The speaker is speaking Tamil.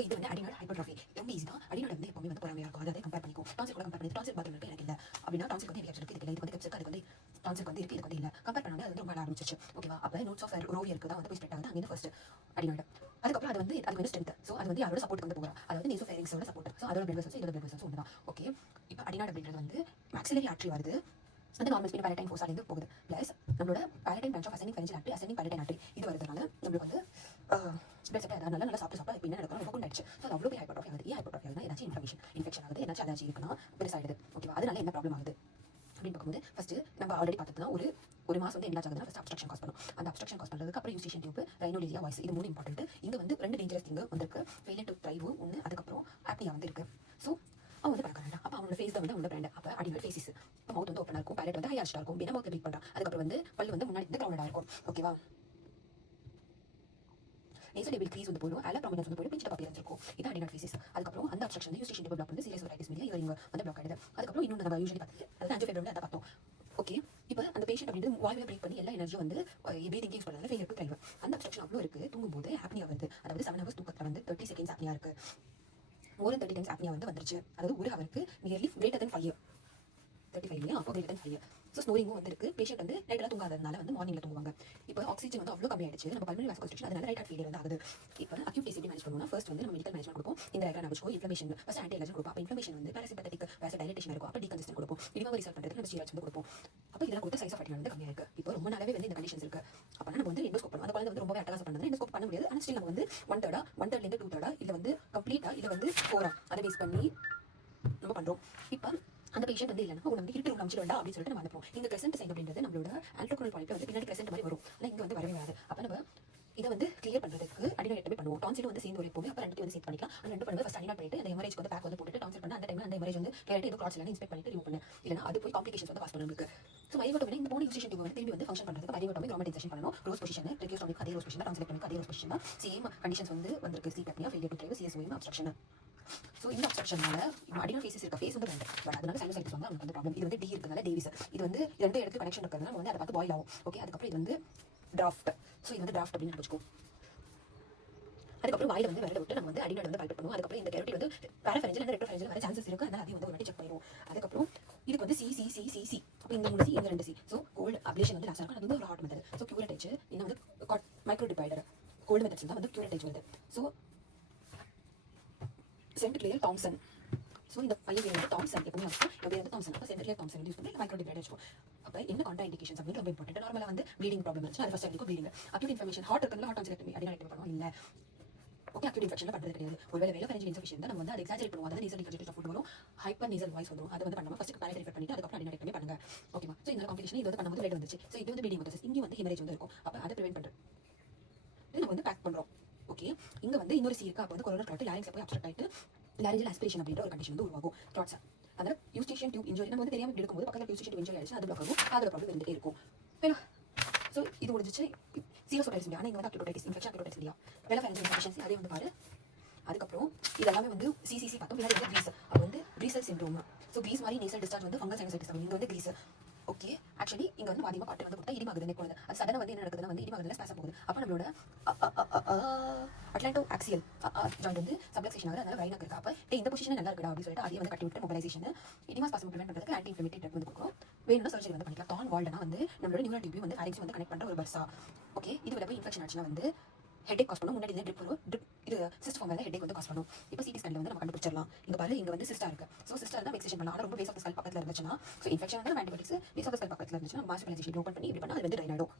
ஸோ இது வந்து அடினாய்டு ஹைப்பர்ட்ரோஃபி ரொம்ப ஈஸி தான். அடினாய்டு வந்து எப்பவுமே வந்து பொறாமையாக இருக்கும். அதை கம்பேர் பண்ணிக்கும். டான்சில் கூட கம்பேர் பண்ணி டான்சில் பாத்ரூம் இருக்குது எனக்கு இல்லை அப்படின்னா டான்சில் வந்து எனக்கு இருக்குது இதுக்கு இல்லை, இது வந்து கெப்ஸ் இருக்குது, அதுக்கு வந்து டான்சில் வந்து இருக்குது, இதுக்கு வந்து இல்லை. கம்பேர் பண்ணாலே அது வந்து ரொம்ப ஆரம்பிச்சிச்சு. ஓகேவா? அப்போ நோட்ஸ் ஆஃப் ரோவியருக்கு தான் வந்து போய் ஸ்ப்ரெட் ஆகுது. அங்கே ஃபர்ஸ்ட் அடினாய்டு. அதுக்கப்புறம் அது வந்து ஸ்ட்ரென்த். ஸோ அது வந்து யாரோட சப்போர்ட் வந்து போகிறா, அதாவது நேசோஃபேரிங்ஸோட சப்போர்ட். ஸோ அதோட பிளட் வெசல்ஸ் இதோட பிளட் வெசல்ஸ் ஒன்று தான். ஓகே, இப்போ அடினாய்டு அப்படின்றது வந்து மேக்ஸிலரி ஆர்டரி வருது. வந்து நார்மல் ஸ்பீன் பேரடைன் ஃபோர்ஸாலேருந்து போகுது. ப்ளஸ் நம்மளோட palatine branch of ascending pharyngeal artery, ascending palatine artery இது வரதுனால நம்மளுக்கு வந்து பிளட் சப்ளை அதனால நல்லா சாப்பிட்டு இப்போ என்ன நடக்கும் ரொம்ப ஆயிடுச்சு. ஸோ அது அவ்வளோ ஹைப்பர்ட்ரோஃபி ஆகுது. ஏன் ஹைப்பர்ட்ரோஃபி ஆகுதுன்னா ஏதாச்சும் இன்ஃபெக்ஷன் ஆகுது, ஏதாச்சும் அலர்ஜி இருக்குன்னா பெருசாகிடுது. ஓகேவா? அதனால என்ன ப்ராப்ளம் ஆகுது அப்படின்னு பார்க்கும்போது ஃபர்ஸ்ட் நம்ம ஆல்ரெடி பார்த்ததுனா ஒரு மாதம் வந்து என்ன ஆகுதுன்னா ஃபர்ஸ்ட் அப்ஸ்ட்ரக்ஷன் காஸ் பண்ணும். அந்த அப்ஸ்ட்ரக்ஷன் காஸ் பண்ணுறதுக்கு அப்புறம் யூஸ்டேஷன் டியூப், ரைனோலேரியா வாய்ஸ், இது 3 இம்பார்ட்டன்ட். இங்கே வந்து 2 டேஞ்சரஸ் திங்கு வந்திருக்கு. ஃபெயிலியர் டு த்ரைவ் ஒன்று, அதுக்கப்புறம் ஆப்னியா வந்து இருக்கு. ஸோ அவன் வந்து பழக்கிறான். அப்போ அவனோட ஃபேஸ் தான் வந்து அவனோட பிராண்ட். அப்போ அடினாய்டு ஃபேஸஸ். இப்போ மவுத் வந்து ஓப்பனாக இருக்கும், பேலட் வந்து ஹையாஸ்டாக இருக்கும், பின்னா மவுத் பீட் பண்ணுறான். அதுக்கப்புறம் வந்து பல்லு வந்து முன்னாடி வந்து க்ரௌடடாக இருக்கும். ஓகேவா? நேசோலேபியல் க்ரீஸ் வந்து போயிடும், ஆலா ப்ராமினன்ஸ் வந்து போயிடும், பிஞ்ச் அப்பியரன்ஸ் இருக்கும். இது அடினாய்டு ஃபேஸஸ். அதுக்கப்புறம் அந்த அப்ஸ்ட்ரக்ஷன் வந்து யூஸ்டேஷன் டியூப் பிளாக் வந்து சீரியஸ் ஓரைட்டிஸ் மீடியா இவங்க வந்து பிளாக் ஆயிடுது. அதுக்கப்புறம் இன்னொன்று நம்ம யூஸ்வலி பார்த்து அதாவது ஆஞ்சியோஃபைப்ரோமியா அதை பார்த்தோம். ஓகே, இப்போ அந்த பேஷண்ட் அப்படின்றது வாய்வை பிரேக் பண்ணி எல்லா எனர்ஜியும் வந்து பிரீதிங் யூஸ் பண்ணுறதுனால ஃபெயிலியர் டு த்ரைவ். அந்த அப்ஸ்ட்ரக்ஷன் அவ்வளோ இருக்குது. தூங்கும்போது ஆப்னியா வருது. அதாவது 7 ஹவர்ஸ் தூக்கத்தில் வந்து 30 செகண்ட்ஸ் ஆப்னியா இருக்குது. more than 30 times ஆப்னியா வந்து வந்துருச்சு. அதாவது ஒரு ஹவருக்கு நியர்லி கிரேட்டர் தென் 5 35 இல்லையா? அப்போ கிரேட்டர் தென் 5. ஸோ ஸ்னோரிங்கும் வந்து இருக்குது. பேஷண்ட் வந்து நைட்டெல்லாம் தூங்காததுனால வந்து மார்னிங்கில் தூங்குவாங்க. இப்போ ஆக்சிஜன் வந்து அவ்வளோ கம்மியாயிடுச்சு. நம்ம பல்மனரி வாஸ்குலர் அதனால ரைட் ஹார்ட் ஃபெயிலியர் வந்து ஆகுது. இப்போ அக்யூட் கேஸ் எப்படி மேனேஜ் பண்ணுவோம்னா ஃபர்ஸ்ட் வந்து நம்ம மெடிக்கல் மேனேஜ்மெண்ட் கொடுப்போம். இந்த right heart inflammation first anti allergen கொடுப்போம். அப்போ இன்ஃப்ளமேஷன் வந்து பேராசிம்பத்தட்டிக் டைலேஷன் இருக்கும். அப்போ டீகன்ஜஸ்டன் கொடுப்போம். இடிமா ரிசல்ட் பண்ணுறதுக்கு நம்ம ஸ்டீராய்ட்ஸ் வந்து கொடுப்போம். அப்போ இதெல்லாம் கொடுத்த சைஸ் ஆஃப் அட்ரினல் வந்து கம்மியாக இருக்குது. இப்போ ரொம்ப நாளாவே வந்து இந்த கண்டிஷன்ஸ் இருக்குது. அப்போ நம்ம வந்து எண்டோஸ்கோப் பண்ணுவோம். அந்த குழந்தை வந்து ரொம்ப அட்டகாசம் பண்ணுறது எண்டோஸ்கோப் பண்ண முடியாது. ஆனால் ஸ்டில் நம்ம வந்து 1/3 2/3 இல்லை வந்து கம்ப்ளீட்டாக இல்லை வந்து 4 அதை பேஸ் பண்ணி நம்ம பண்ணுறோம். இப்போ அந்த பேஷண்ட் வந்து இல்லைன்னா அவங்க வந்து இருட்டு ரூம் அமைச்சிட்டு அப்படின்னு சொல்லிட்டு நம்ம அனுப்புவோம். இந்த கிரசன்ட் சைன் அப்படின்றது நம்மளோட ஆல்ட்ரோகோனல் பாயிண்ட் வந்து பின்னாடி கிரசன்ட் மாதிரி வரும். ஆனால் இங்கே வந்து வரவே வராது. அப்போ நம்ம இதை வந்து கிளியர் பண்ணுறதுக்கு அடினாய்டு எப்பவுமே பண்ணுவோம். டான்சில் வந்து சேர்ந்து ஒரு எப்பவுமே அப்போ 2 வந்து சேர்த்து பண்ணிக்கலாம். அந்த 2 பண்ணும்போது ஃபர்ஸ்ட் அடினாய்டு பண்ணிட்டு அந்த எமரேஜ்க்கு வந்து பேக் வந்து போட்டுட்டு டான்சில் பண்ண அந்த டைம் அந்த எமரேஜ் வந்து கிளியர் ஏதோ கிளாட்ஸ் எல்லாம் இன்ஸ்பெக்ட் பண்ணிட்டு ரிமூவ் பண்ணு. இல்லைனா அது போய் காம்ப்ளிகேஷன்ஸ் வந்து காஸ் பண்ண நமக்கு. ஸோ மைவோட்டோமி இந்த போன யூஸ்டேஷன் டியூப் வந்து திரும்பி வந்து ஃபங்க்ஷன் பண்ணுறதுக்கு மைவோட்டோமி கிராமட் இன்செக்ஷன் பண்ணணும். ரோஸ் பொசிஷன் ட்ரெக்கியோஸ்டோமிக் அதே ரோஸ் பொசிஷன், டான்சிலெக்டோமிக் அதே ரோஸ் பொசிஷன் தான். சேம் கண்டிஷன்ஸ் வந்து வந்திருக்கு. Sleep apnea, failure to thrive, CSOM, obstruction. So இந்த அப்ஸ்ட்ரக்ஷனால இப்போ அடினாய்டு ஃபேஸஸ் இருக்க ஃபேஸ் வந்து ரெண்டு. பட் அதனால சைனசைட்டிஸ் வந்து நமக்கு வந்து ப்ராப்ளம். இது வந்து டி இருக்கிறதுனால டேவிஸ். இது வந்து 2 இடத்துக்கு கனெக்ஷன் இருக்கிறதுனால நம்ம வந்து அதை பார்த்து பாயில் ஆகும். ஓகே, அதுக்கப்புறம் இது வந்து டிராஃப்ட். ஸோ இது வந்து டிராஃப்ட் அப்படின்னு வச்சுக்கோ. அதுக்கப்புறம் வாயில வந்து விரட விட்டு நம்ம வந்து அடினாய்டு வந்து பல்பேட் பண்ணுவோம். அதுக்கப்புறம் இந்த கேரோட்டிட் வந்து பேராஃபெரன்ஜியல் அந்த ரெட்ரோஃபெரன்ஜியல் வர சான்சஸ் இருக்குது. அதனால அதையும் வந்து ஒரு வாட்டி செக் பண்ணிடுவோம். அதுக்கப்புறம் இதுக்கு வந்து சி. அப்போ இந்த 3 சி இந்த 2 சி. ஸோ கோல்டு அப்ளேஷன் வந்து லாஸ்ட் இருக்கும். அது வந்து ஒரு ஹாட் மெத்தட். ஸோ கியூரேட்டேஜ் இன்னும் வந்து மைக்ரோ டிவைடர் கோல்டு மெத்தட்ஸ் தான் வந்து கியூரேட்டேஜ் வருது. So Saint Clair Thomson. So இந்த பையன் பேர் வந்து தாம்சன். எப்பவுமே இருக்கும் பேர் வந்து தாம்சன். அப்போ சென்ட் கிளியர் தாம்சன் யூஸ் பண்ணி மைக்ரோ டிவைடர் வச்சுக்கோ. அப்போ என்ன கான்ட்ரா இண்டிகேஷன்ஸ் அப்படின்னு ரொம்ப இம்பார்ட்டன்ட். நார்மலாக வந்து ப்ளீடிங் ப்ராப்ளம் இருந்துச்சு. அது ஃபர்ஸ்ட் அடிக்கும் ப்ளீடிங். அக்யூட் இன்ஃபர்மேஷன் ஹார்ட் இருக்குல்ல, ஹார்ட் டான்சிலெக்டமி அடினாய்டு பண்ணுவோம் இல்லை. ஓகே, அக்யூட் இன்ஃபெக்ஷன்ல பண்ணுறது கிடையாது. ஒருவேளை வெலோஃபெரன்ஜியல் இன்ஃபெக்ஷன் தான் நம்ம வந்து அதை எக்ஸாஜரேட் பண்ணுவோம். அதாவது நேசல் டிகன்ஜஸ்ட் ஃபுட் வரும், ஹைப்பர் நேசல் வாய்ஸ் வரும். அதை வந்து பண்ணாம ஃபர்ஸ்ட் பேரட் ரிஃபர் பண்ணிட்டு அதுக்கப்புறம் அடினாய்டு பண்ணுங்க. ஓகேவா? ஸோ இந்த காம்ப்ளிகேஷன் இது வந்து பண்ணும்போது பிளட் வந்துச்சு. ஸோ இது வந்து ப்ளீடிங் ப்ராசஸ். இங்கே வந்து ஹெமரேஜ் வந்து இருக்கும். அப்போ அதை ப்ரிவென்ட் பண்ணுறது நம்ம வந்து பேக் பண்ணுறோம். ஓகே, இங்கே வந்து இன்னொரு சி இருக்கா. அப்போ வந்து கொரோனா கிளாட் லாரிங்ஸ்ல போய் அப்ஸ்ட்ரக்ட் ஆகிட்டு லாரிஞ்சல் ஆஸ்பிரேஷன் அப்படின்ற ஒரு கண்டிஷன் வந்து உருவாகும். கிளாட்ஸ் அதாவது யூஸ்டேஷன் டியூப் இன்ஜுரி நம்ம வந்து தெரியாமல் இப்படி எடுக்கும்போது பக்கத்தில் யூஸ்டேஷன் டியூப் இன்ஜுரி ஆயிடுச்சு. அது பிளாக் ஆகும். அதில் ப்ராப்ளம் இருந்துகிட்டே இருக்கும். ஸோ இது முடிஞ்சிச்சு. சீரோஸ் ஓடைட்டிஸ் இல்லையா? ஆனால் இங்கே வந்து அக்யூட் இன்ஃபெக்ஷன் அக்யூட் இல்லையா? வெலோஃபெரன்ஜியல் இன்ஃபெக்ஷன்ஸ் அதே வந்து பாரு. அதுக்கப்புறம் இதெல்லாமே வந்து சிசிசி பார்த்தோம். பின்னாடி வந்து கிரீஸ். அப்போ வந்து கிரீசல் சிண்ட்ரோம். ஸோ கிரீஸ் மாதிரி நேசல் டிஸ்சார்ஜ் வந்து ஃபங்கல் சைனசைட்டிஸ். இங்கே வந்து கிரீஸ். ஓகே, ஆக்சுவலி இங்கே வந்து அதிகமாக காட்டு வந்து கொடுத்தா இடிமாகுது நெக் போனது. அது சடனாக வந்து என்ன நடக்குதுன்னா வந்து இடிமாகுதுல ஸ்பேஸ் போகுது. அப்போ நம்மளோட அட்லாண்டோ ஆக்சியல் ஜாயிண்ட் வந்து சப்ளக்சேஷன் ஆகுது. அதனால ரைனாக இருக்குது. அப்போ இந்த பொசிஷன் நல்லா இருக்குடா அப்படின்னு சொல்லிட்டு அதையே வந்து கட்டி விட்டு மொபைலைசேஷன் இடிமா ஸ்பாசம் ப்ரிவென்ட் பண்ணுறதுக்கு ஆன்டி இன்ஃப்ளமேட்டரி ட்ரக் வந்து கொடுக்குறோம். வேணும்னா சர்ஜரி வந்து பண்ணிக்கலாம். தான் வால்டனா வந்து நம்மளோட நியூரல் டியூபி வந்து ஃபேரிங்ஸ் வந்து கனெக்ட் பண்ணுற ஒரு பஸ்ஸா. ஓகே, இது போய் இன்ஃபெக்ஷன் ஆச்சுன்னா வந்து ஹெட்டேக் காஸ் பண்ணும். முன்னாடி ட்ரிப் வரும். இது சிஸ்ட் ஃபார்ம் வேலை ஹெட்டேக் வந்து காஸ் பண்ணும். இப்போ சிடி ஸ்கேனில் வந்து நம்ம கண்டுபிடிச்சிடலாம். இங்கே பாரு, இங்கே வந்து சிஸ்டா இருக்கு. ஸோ சிஸ்டர் தான் வெக்சேஷன் பண்ணலாம். ஆனால் ரொம்ப பேஸ் ஆஃப் ஸ்கல் பக்கத்தில் இருந்துச்சுன்னா ஸோ இன்ஃபெக்ஷன் வந்து ஆன்டிபயோட்டிக்ஸ் பேஸ் ஆஃப் ஸ்கல் பக்கத்தில் இருந்துச்சுன்னா மாஸ் ஓப்பன் பண்ணி இப்படி பண்ணால் அது வந்து ட்ரைன் ஆகிடும்.